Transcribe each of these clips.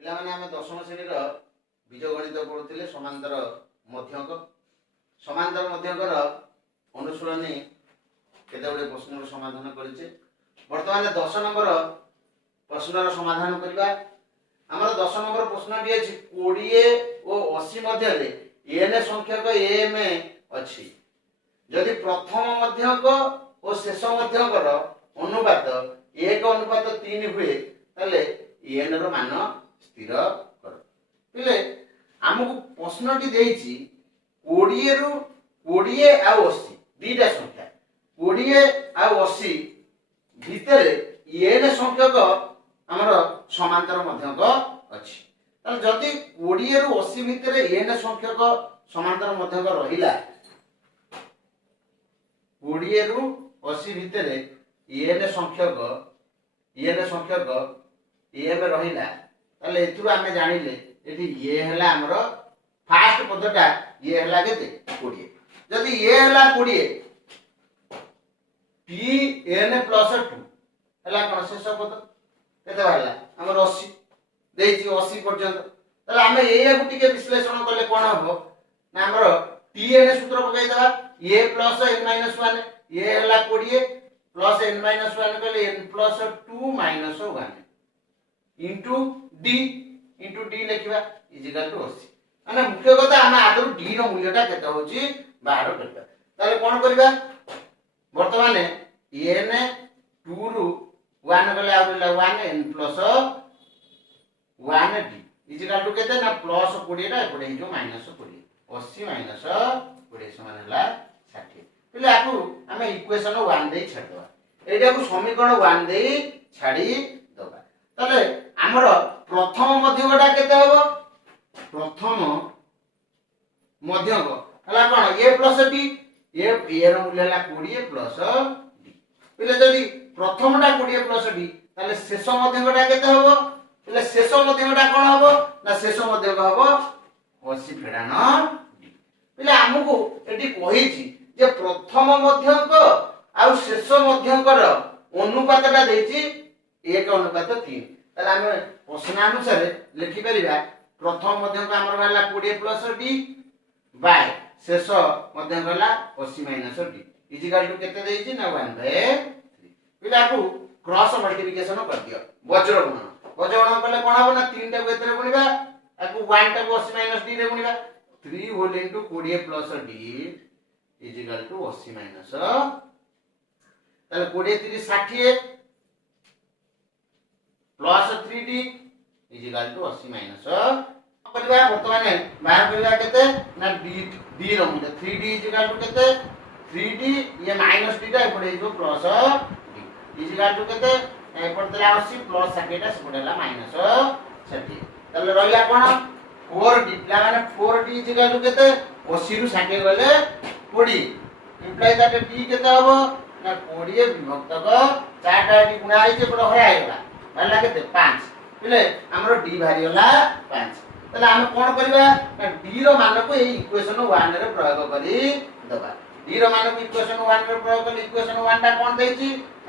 पिलामाने आमे दशम श्रेणी बीजगणित पढ़ुले समांतर मध्यंकर अनुशीलनी केते गुडे प्रश्न समाधान करिचे। वर्तमान 10 नंबर प्रश्न समाधान करबा। हमर 10 नंबर प्रश्न भी अछि 20 और 80 मध्य रे एन संख्यक एम अछि। यदि प्रथम मध्यक और शेष मध्यकर अनुपात 1:3 हुए तले एन रो मान स्थिर कर। पिले हमकु प्रश्नटी देइछि 20 रु 20 आ 80 दीटा संख्या 20 आ 80 भितर एन संख्यक हमर समांतर मध्यक अछि। ताल जदि 20 रु 80 भितर एन संख्यक समांतर मध्यक रहिला 20 रु 80 भितर एन संख्यक एम रहिला ताले एथुरु आमे जानिले एठी ये हला हमर फास्ट पदटा ये हला केते 20। जदि ये हला 20 टी एन प्लस 2 हला कोन शेष पद केते हला हमर 80 देइछि 80 पर्यंत। ताले आमे एया गुटी के विश्लेषण करले कोन हबो ना हमर टी एन सूत्र पकाइ दबा ए प्लस एन माइनस 1 ये हला 20 प्लस एन माइनस 1 कहले n plus 2 minus 1 into d लिखिबा इज इक्वल टू 80। माने मुख्य कथा हम आदर डी रो मूल्यटा केते होची बाहर करबा। ताले कोन करबा वर्तमान एन 2 रु 1 गले आउला 1 n plus 1 d is equal to केते ना प्लस 20 टा एपडे हिजो माइनस 20 80 माइनस 20 समान हला 60। पहिले आकु हमें इक्वेशन 1 दे छाड़ दबा एटा को समीकरण 1 दे छाड़ी दबा। ताले हमर प्रथम मध्यकटा केते होबो प्रथम मध्यक हला कोन ए प्लस डी ए रो मूल्य हला 20 प्लस डी। पहिले जदी प्रथमटा 20 प्लस डी ताले शेष मध्यकटा केते होबो पहिले शेष मध्यकटा कोन होबो ना शेष मध्यक होबो 80 फेडान डी। पहिले हमकु एटी कहिछि जे प्रथम मध्यक आ शेष मध्यकर अनुपातटा देछि 1:3। ताले हम प्रश्न अनुसार लिखि परिबा प्रथम मध्यक हमर हला 20 प्लस डी बाय शेष मध्यक हला 80 minus d is equal to केते देछि ना 1/3। पिला को क्रॉस मल्टीप्लिकेशन कर दियो वज्र गुणन करले कोन हबो ना 3 टा को एतरे गुणिबा आकु 1 टा को 80 माइनस डी रे गुणिबा 3 whole into 20 plus d is equal to 80 minus ताले 20 30 60 plus 3d is equal to 80 minus करबा। वर्तमान बाहर करबा केते ना d रो मूल्य 3d इज इक्वल टू केते 3d ये माइनस d टा पड़े जो plus d is equal to केते ए पड़तला 80 प्लस 60 टा पड़ला माइनस 60। तले रहला कोन 4d ला माने 4d इज इक्वल टू केते 80 रु 60 गले 40 इंप्लाई दैट d केते हबो ना 20 विभक्त 4 टा d गुणा आइছে पड़ हरा आइला वाला केते 5 पिले हमरो d भारी होला 5। तले हम कोन करबा ना d रो मान को ए इक्वेशन 1 रे प्रयोग करी दबा। d रो मान को इक्वेशन 1 रे प्रयोग करी इक्वेशन 1 टा कोन देछि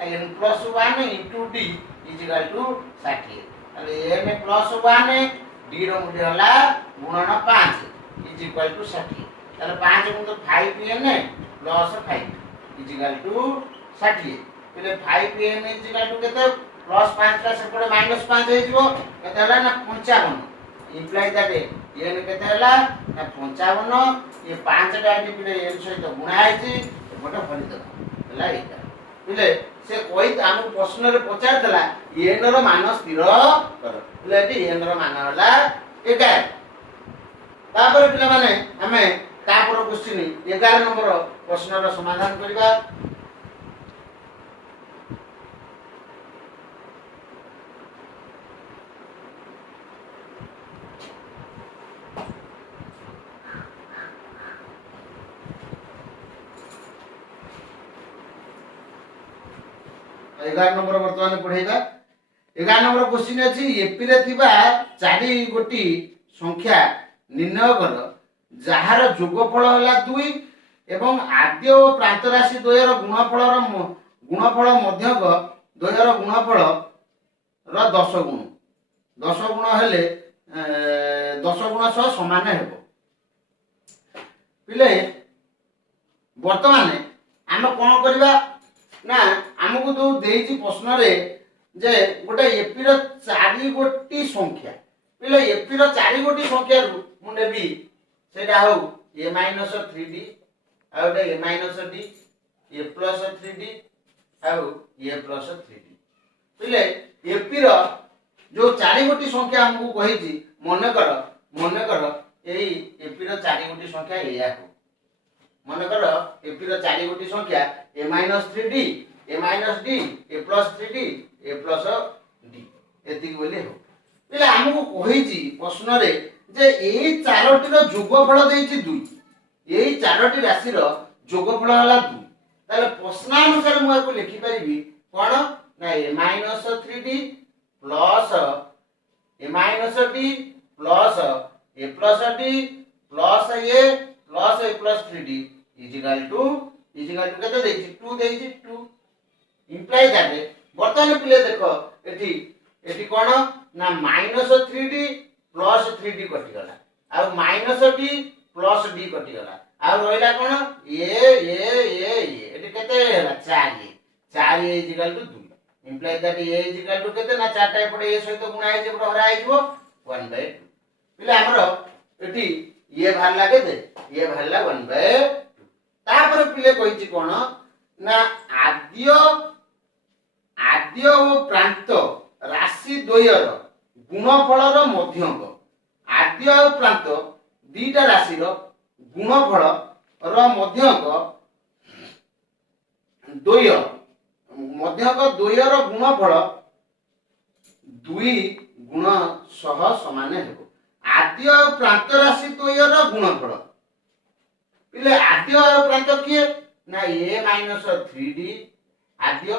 n plus 1 into d is equal to 60। तले n प्लस 1 d रो मूल्य होला गुणन 5 इज इक्वल टू 60। तले 5 गुणन 5n plus 5 is equal to 60। पिले 5n इज इक्वल टू केते प्लस 5 का सेपटे माइनस 5 हे जिवो केते हला ना 55 इंप्लाई दैट एन केते हला ना 55 ये 5 टा आइटम पिले एन सहित गुणा आइछि एपटे भरि दबा हला एटा। पिले से कोइ हम प्रश्न रे पचार दला एन रो मान स्थिर कर पिले एटी एन रो मान हला एटा। तापर पिले माने हमें तापर क्वेश्चन 11 नंबर प्रश्न रो समाधान करबा। 11 नंबर वर्तमान पढ़ाइबा। 11 नंबर क्वेश्चन अछि एपी रे थिबा 4 गोटी संख्या निर्णय कर जहार जोगफल होला 2 एवं आद्य और प्रांत राशि द्वयर गुणफल मध्यक द्वयर गुणफल र 10 गुण 10 गुण हेले 10 गुण सह समान हेबो पिले वर्तमान आम कौन करवा ना आमको जो देइछि प्रश्न रे जे गोटे एपी रो 4 गोटी संख्या पिले एपी रो 4 गोटी संख्या रु मु नेबी सेटा हो a - 3d आ गोटे a - d a + 3d uh a + 3d पिले एपी रो जो 4 गोटी संख्या हमको कहिछि मन कर एई एपी रो 4 गोटी संख्या एया हो मन कर एपी रो 4 गोटी संख्या a - 3d a - d a + 3d a + d एति बोले हो पिले हमको कहिछि प्रश्न रे जे एई चारोटी रो जोगफल देइछि 2 एई चारोटी राशि रो जोगफल हला 2 ताले प्रश्नानुसार मु आको लिखि परिबी कोन ना a - 3d plus a - d plus a + d plus a + 3d is equal to केते देइछि 2 देइछि 2 इंप्लाई दैट बर्तमान पिले देखो एठी कोन ना -3d प्लस 3d कटि गला आ -d प्लस d कटि गला आ रोइला कोन एठी केते हला 4 is equal to 2 imply that a is equal to केते ना 4 टा पडे a सहित गुणा हे जे पडे हरा हे जबो 1/2 पिले हमरो एठी ये भाला केते ये भाला 1/2 तापर पिले कहिछि कोन ना आद्य ओ प्रांत राशि द्वयर गुणफलर मध्यक आद्य और प्रांत दीटा राशि गुणफल मध्यक द्वयर गुणफल 2 गुण सह समान हेबो आद्य और प्रांत राशि द्वयर गुणफल पिले आद्य और प्रांत किए ना a - 3d आद्य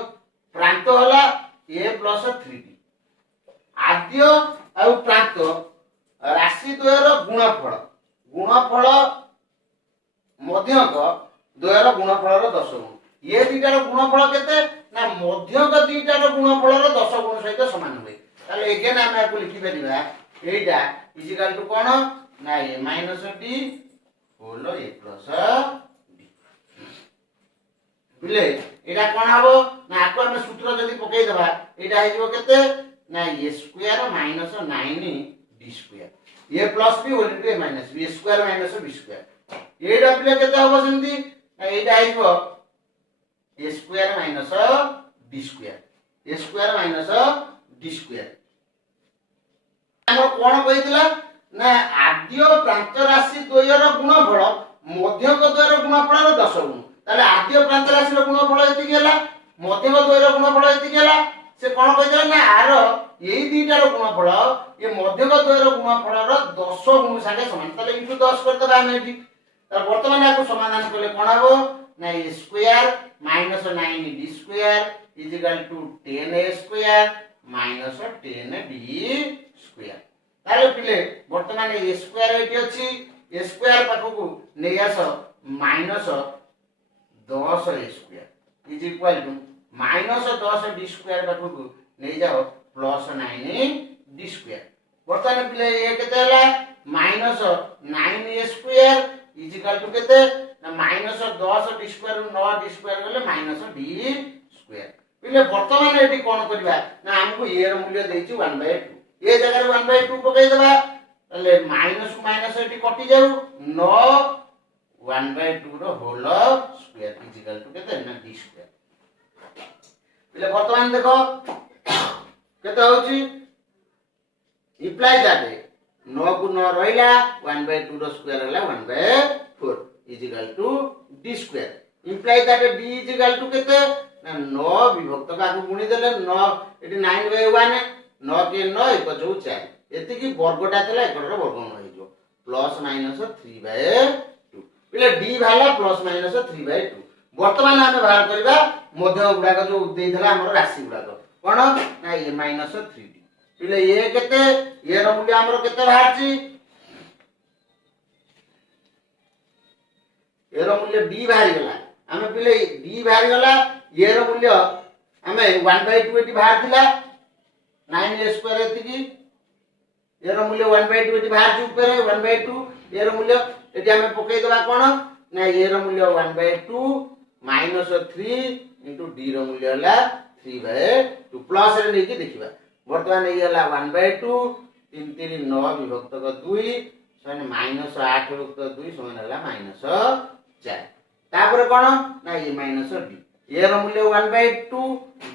प्रांत होला a + 3d आद्य और प्रांत राशि द्वयर गुणफल मध्यक द्वयर गुणफल 10 गुण ये दीटार गुणफल केते ना मध्यक दीटार गुणफल 10 गुण सहित समान होय ताले एगेन हम आपको लिखि परिबा एटा इजिकल टू कोन ना a - d whole a + d बिले एटा कोन हबो ना आपको हम सूत्र जदी पकेइ दबा एटा हे जबो केते ना a square - 9d square a + b whole into a - b square - b square एटा पिले केते हबो सेंती ना एटा हे जबो a square - d square a square - d square हम कोन कहितला ना आद्य प्रांत राशि द्वयर गुणफल मध्यक द्वयर गुणफल 10 गुण ताले आद्य प्रांत राशि गुणफल एति गेला मध्यक द्वयर गुणफल एति गेला से कोन कहितला ना आर एई दीटार गुणफल ये मध्यक द्वयर गुणफल 10 गुण संगे समान ताले इनटू 10 करतबा हम एठी त वर्तमान याको समाधान करले कोन हबो ना a square - 9d square is equal to 10a square - 10d square ताले पिले वर्तमान a स्क्वायर एठी अछि a स्क्वायर पाखकु नै आस -10a square is equal to -10d square पाखकु नै जाओ +9d स्क्वायर वर्तमान पिले ये केते हला -9a square is equal to केते ना -10d स्क्वायर 9d स्क्वायर गले -d स्क्वायर पिले वर्तमान एठी कोन करबा ना हमको a रो मूल्य देछि 1/2 ए जगह रे 1/2 पकई देबा तले माइनस माइनस एठी कटि जाऊ 9 1/2 रो होल स्क्वायर इक्वल टू केते ना d स्क्वायर पिले वर्तमान देखो केते होची इंप्लाई दैट 9 को 9 रहिला 1/2 रो स्क्वायर हला 1/4 equal to d square imply that d equal to केते ना 9 विभक्त का गुणी देले 9 एठी 9/1 9 के 9 = 4 एति की वर्गटा तला एकडर वर्गमूल होई जो +-3/2 पिले d भाला +-3/2 वर्तमान हम बाहर करबा मध्य गुडा जो देइथला हमर राशि गुडा कोन ना a - 3d पिले ये केते ये रो मूल्य हमर केते बाहरची ये रो मूल्य d बाहर गेला हम पिले d बाहर गेला ये रो मूल्य हमें 1/2 एटी बाहर थिला 9a स्क्वायर एति की एरो मूल्य 1/2 एटी बाहर ऊपर 1/2 एरो मूल्य एटी हमें पकई देबा कोन ना एरो मूल्य 1/2 माइनस 3 इनटू डी रो मूल्य हला 3/2 प्लस रे नै कि देखिबा वर्तमान ये हला 1/2 3 3 9 विभक्त 2 समान माइनस 8 विभक्त 2 समान हला माइनस 4 तापर कोन ना ये माइनस डी एरो मूल्य 1/2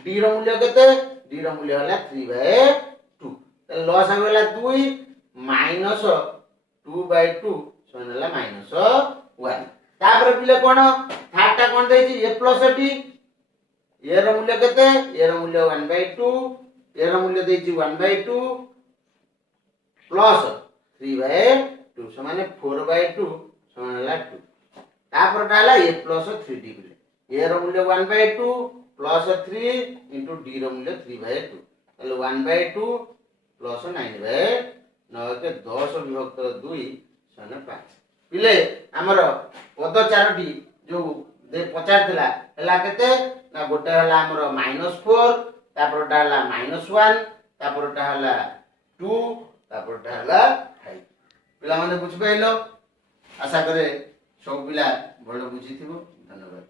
डी रो मूल्य केते डी रो मूल्य हला 3/2 लॉस आगला 2 माइनस 2/2 समान हला माइनस 1 तापर पिले कोन थाटा कोन देछि ए प्लस डी ए रो मूल्य केते ए रो मूल्य 1/2 ए रो मूल्य देछि 1/2 प्लस 3/2 समान 4/2 समान हला 2 तापर डाला ए प्लस 3d पिले ए रो मूल्य 1/2 प्लस 3 इनटू डी रो मूल्य 3/2 ताले 1/2 प्लस 9/9 के 10 विभक्त 2 समान 5 पिले हमर पद चारोटी जो दे 50 थिला हला केते ना गोटे हला हमर -4 तापर डाला -1 तापर डाला 2 तापर डाला 5 पिला माने बुझ पाइलो आशा करे सब पिला भलो बुझी थिबो धन्यवाद।